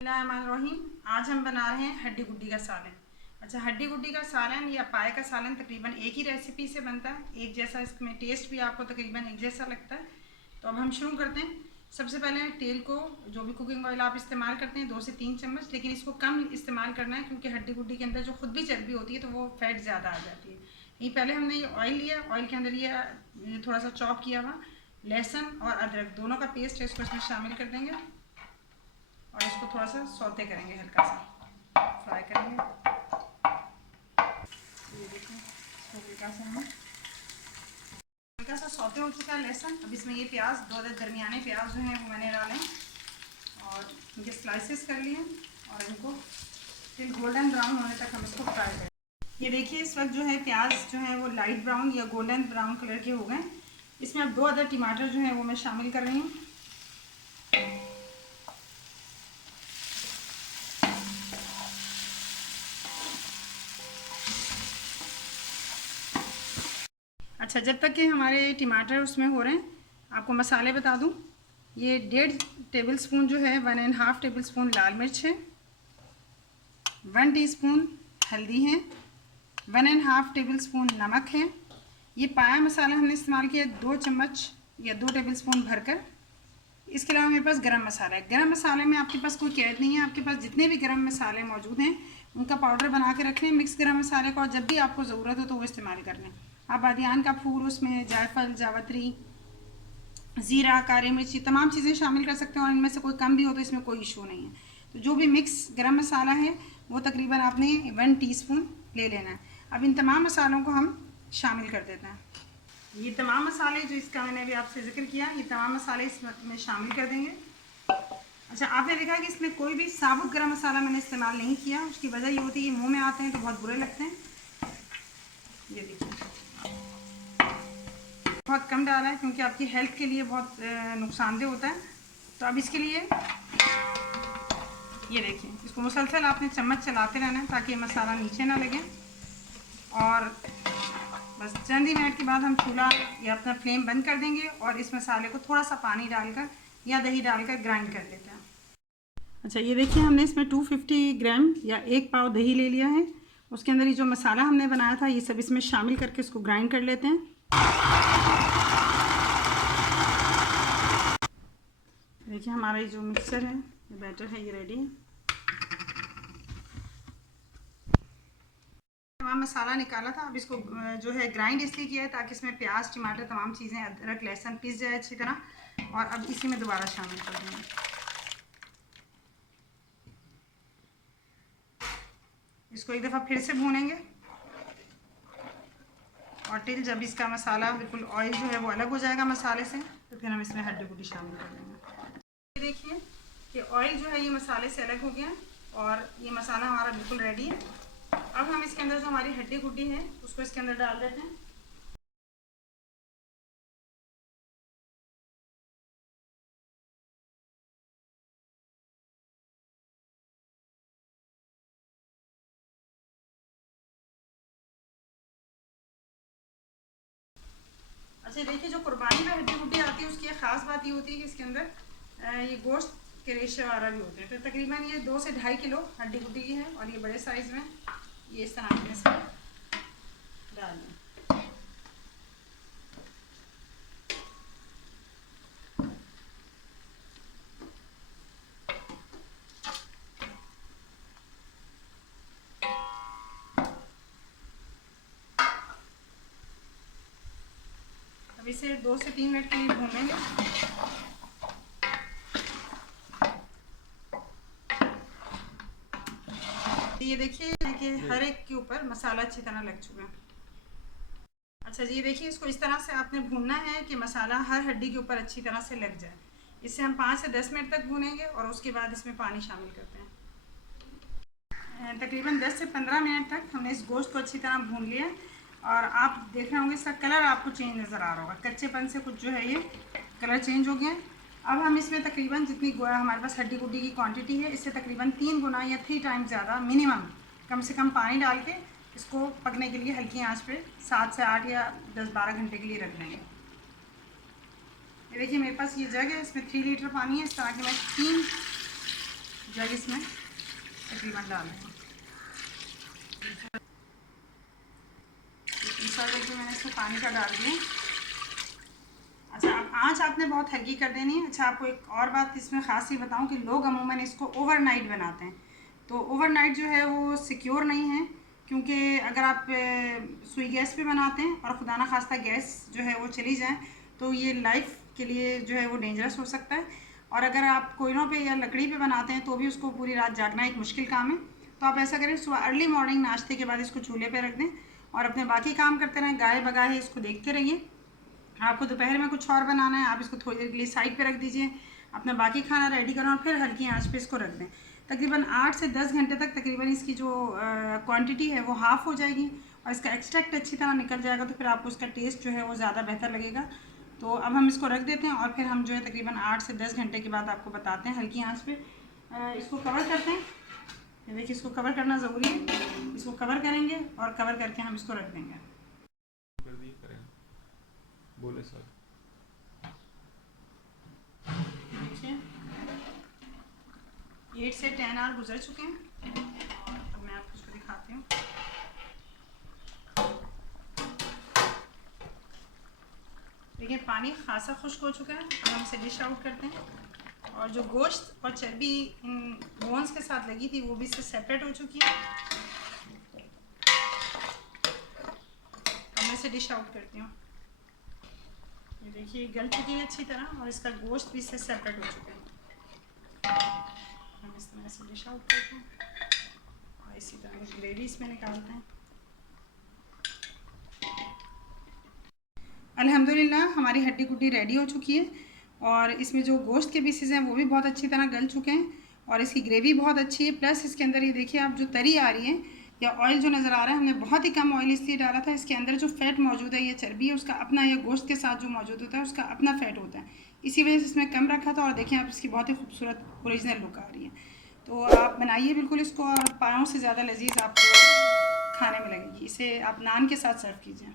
बिस्मिल्लाहिर्रहमानिर्रहीम। आज हम बना रहे हैं हड्डी गुड्डी का सालन। अच्छा, हड्डी गुड्डी का सालन या पाए का सालन तकरीबन एक ही रेसिपी से बनता है, एक जैसा। इसमें टेस्ट भी आपको तकरीबन एक जैसा लगता है। तो अब हम शुरू करते हैं। सबसे पहले तेल को, जो भी कुकिंग ऑयल आप इस्तेमाल करते हैं, 2 से 3 चम्मच, लेकिन इसको कम इस्तेमाल करना है क्योंकि हड्डी गुड्डी के अंदर जो खुद भी चर्बी होती है तो वो फैट ज़्यादा आ जाती है। ये पहले हमने ये ऑयल लिया, ऑयल के अंदर ये थोड़ा सा चॉप किया हुआ लहसुन और अदरक दोनों का पेस्ट है, इसको इसमें शामिल कर देंगे और इसको थोड़ा सा सौते करेंगे, हल्का सा फ्राई करेंगे। ये देखिए, इसको हल्का सा सौते हो चुका है लहसुन। अब इसमें ये प्याज, 2 दरमियाने प्याज जो हैं वो मैंने डाले और इनके स्लाइसेस कर लिए और इनको फिर गोल्डन ब्राउन होने तक हम इसको फ्राई करें। ये देखिए, इस वक्त जो है प्याज जो है वो लाइट ब्राउन या गोल्डन ब्राउन कलर के हो गए। इसमें अब 2 अदर टमाटर जो है वो मैं शामिल कर रही हूँ। अच्छा, जब तक कि हमारे टमाटर उसमें हो रहे हैं, आपको मसाले बता दूं। ये 1.5 टेबल स्पून जो है, 1.5 टेबल स्पून लाल मिर्च है, 1 टीस्पून हल्दी है, 1.5 टेबल स्पून नमक है। ये पाया मसाला हमने इस्तेमाल किया 2 चम्मच या 2 टेबल स्पून भरकर। इसके अलावा मेरे पास गरम मसाला है। गरम मसाले में आपके पास कोई कैद नहीं है, आपके पास जितने भी गरम मसाले मौजूद हैं उनका पाउडर बना के रख लें, मिक्स गरम मसाले का, और जब भी आपको ज़रूरत हो तो वो इस्तेमाल कर लें। आप बादियान का फूल, उसमें जायफल, जावित्री, ज़ीरा, काली मिर्च, ये तमाम चीज़ें शामिल कर सकते हैं और इनमें से कोई कम भी हो तो इसमें कोई इशू नहीं है। तो जो भी मिक्स गरम मसाला है वो तकरीबन आपने 1 टीस्पून ले लेना है। अब इन तमाम मसालों को हम शामिल कर देते हैं। ये तमाम मसाले जो इसका मैंने अभी आपसे जिक्र किया, ये तमाम मसाले इसमें शामिल कर देंगे। अच्छा, आपने देखा कि इसमें कोई भी साबुत गरम मसाला मैंने इस्तेमाल नहीं किया। उसकी वजह ये होती है कि मुँह में आते हैं तो बहुत बुरे लगते हैं। ये देखिए, बहुत कम डाला है क्योंकि आपकी हेल्थ के लिए बहुत नुकसानदेह होता है। तो अब इसके लिए ये देखिए, इसको मुसलसल आपने चम्मच चलाते रहना है ताकि मसाला नीचे ना लगे। और बस चंद ही मिनट के बाद हम चूल्हा या अपना फ्लेम बंद कर देंगे और इस मसाले को थोड़ा सा पानी डालकर या दही डालकर ग्राइंड कर लेते हैं। अच्छा, ये देखिए, हमने इसमें 250 ग्राम या 1 पाव दही ले लिया है। उसके अंदर ये जो मसाला हमने बनाया था ये सब इसमें शामिल करके इसको ग्राइंड कर लेते हैं। देखिए, हमारा ये जो मिक्सचर है, ये बैटर है, ये रेडी है। तमाम मसाला निकाला था, अब इसको जो है ग्राइंड इसलिए किया है ताकि इसमें प्याज, टमाटर, तमाम चीज़ें, अदरक, लहसुन पिस जाए अच्छी तरह। और अब इसी में दोबारा शामिल कर देंगे। इसको एक दफ़ा फिर से भूनेंगे और टिल जब इसका मसाला बिल्कुल ऑयल जो है वो अलग हो जाएगा मसाले से, तो फिर हम इसमें हड्डी गुड्डी शामिल कर देंगे। देखिए कि ऑयल जो है ये मसाले से अलग हो गया और ये मसाला हमारा बिल्कुल रेडी है। अब हम इसके अंदर जो हमारी हड्डी गुड्डी है उसको इसके अंदर डाल देते हैं। अच्छा, देखिए, जो कुर्बानी में हड्डी गुड्डी आती है उसकी एक ख़ास बात ये होती है कि इसके अंदर ये गोश्त के रेशे वाला भी होते हैं। तो तकरीबन ये 2 से 2.5 किलो हड्डी गुड्डी की है और ये बड़े साइज़ में ये इस तरह के इसमें डाल दें। अब इसे 2 से 3 मिनट के लिए भून लेंगे। ये देखिए कि हर एक के ऊपर मसाला अच्छी तरह लग चुका है। अच्छा जी, ये देखिए, इसको इस तरह से आपने भूनना है कि मसाला हर हड्डी के ऊपर अच्छी तरह से लग जाए। इसे हम 5 से 10 मिनट तक भूनेंगे और उसके बाद इसमें पानी शामिल करते हैं। तकरीबन 10 से 15 मिनट तक हमने इस गोश्त को अच्छी तरह भून लिया और आप देख रहे होंगे इसका कलर आपको चेंज नज़र आ रहा होगा। कच्चेपन से कुछ जो है ये कलर चेंज हो गया। अब हम इसमें तकरीबन जितनी हमारे पास हड्डी गुड्डी की क्वांटिटी है इससे तकरीबन 3 गुना या 3 टाइम ज़्यादा मिनिमम कम से कम पानी डाल के इसको पकने के लिए हल्की आंच पे 7 से 8 या 10-12 घंटे के लिए रख देंगे। ये देखिए, मेरे पास ये जग है, इसमें 3 लीटर पानी है। इस तरह के मैं 3 जग इसमें तकरीबन डालना है। तीसरा जग भी मैंने इसमें पानी का डाल दिया। अच्छा, अब आँच आपने बहुत हल्की कर देनी है। अच्छा, आपको एक और बात इसमें ख़ास ये बताऊँ कि लोग अमूमन इसको ओवरनाइट बनाते हैं, तो ओवरनाइट जो है वो सिक्योर नहीं है, क्योंकि अगर आप सुई गैस पे बनाते हैं और खुदा ना खास्ता गैस जो है वो चली जाए तो ये लाइफ के लिए जो है वो डेंजरस हो सकता है। और अगर आप कोयलों पे या लकड़ी पे बनाते हैं तो भी उसको पूरी रात जागना एक मुश्किल काम है। तो आप ऐसा करें, सुबह अर्ली मॉर्निंग नाश्ते के बाद इसको चूल्हे पे रख दें और अपने बाकी काम करते रहें, गाय बगाहे इसको देखते रहिए। आपको दोपहर में कुछ और बनाना है, आप इसको थोड़ी देर के लिए साइड पे रख दीजिए, अपना बाकी खाना रेडी करें और फिर हल्की आंच पे इसको रख दें। तकरीबन 8 से 10 घंटे तक तकरीबन इसकी जो क्वांटिटी है वो हाफ़ हो जाएगी और इसका एक्सट्रैक्ट अच्छी तरह निकल जाएगा, तो फिर आपको उसका टेस्ट जो है वो ज़्यादा बेहतर लगेगा। तो अब हम इसको रख देते हैं और फिर हम जो है तकरीबन 8 से 10 घंटे के बाद आपको बताते हैं। हल्की आँच पर इसको कवर करते हैं। देखिए, इसको कवर करना ज़रूरी है। इसको कवर करेंगे और कवर करके हम इसको रख देंगे। बोले सर, देखिए 8 से 10 आवर गुजर चुके हैं और अब मैं आपको इसको दिखाती हूँ। देखिए, पानी खासा खुश्क हो चुका है। अब हम इसे डिश आउट करते हैं और जो गोश्त और चर्बी इन बोन्स के साथ लगी थी वो भी इससे सेपरेट हो चुकी है। अब मैं इसे डिश आउट करती हूँ। ये देखिए, गल चुकी है अच्छी तरह और इसका गोश्त भी इससे सेपरेट हो चुका है। हम इस तरह से डिश आउट करते हैं और इसी तरह ग्रेवी इसमें निकालते हैं। अल्हम्दुलिल्लाह हमारी हड्डी गुड्डी रेडी हो चुकी है और इसमें जो गोश्त के पीसेस हैं वो भी बहुत अच्छी तरह गल चुके हैं और इसकी ग्रेवी बहुत अच्छी है। प्लस इसके अंदर ये देखिए आप, जो तरी आ रही है या ऑयल जो नज़र आ रहा है, हमने बहुत ही कम ऑयल इसलिए डाला था। इसके अंदर जो फ़ैट मौजूद है, ये चर्बी है उसका अपना, या गोश्त के साथ जो मौजूद होता है उसका अपना फ़ैट होता है, इसी वजह से इसमें कम रखा था। और देखें आप, इसकी बहुत ही खूबसूरत ओरिजिनल लुक आ रही है। तो आप बनाइए बिल्कुल इसको, और पाँव से ज़्यादा लजीज आपको खाने में लगेगी। इसे आप नान के साथ सर्व कीजिए।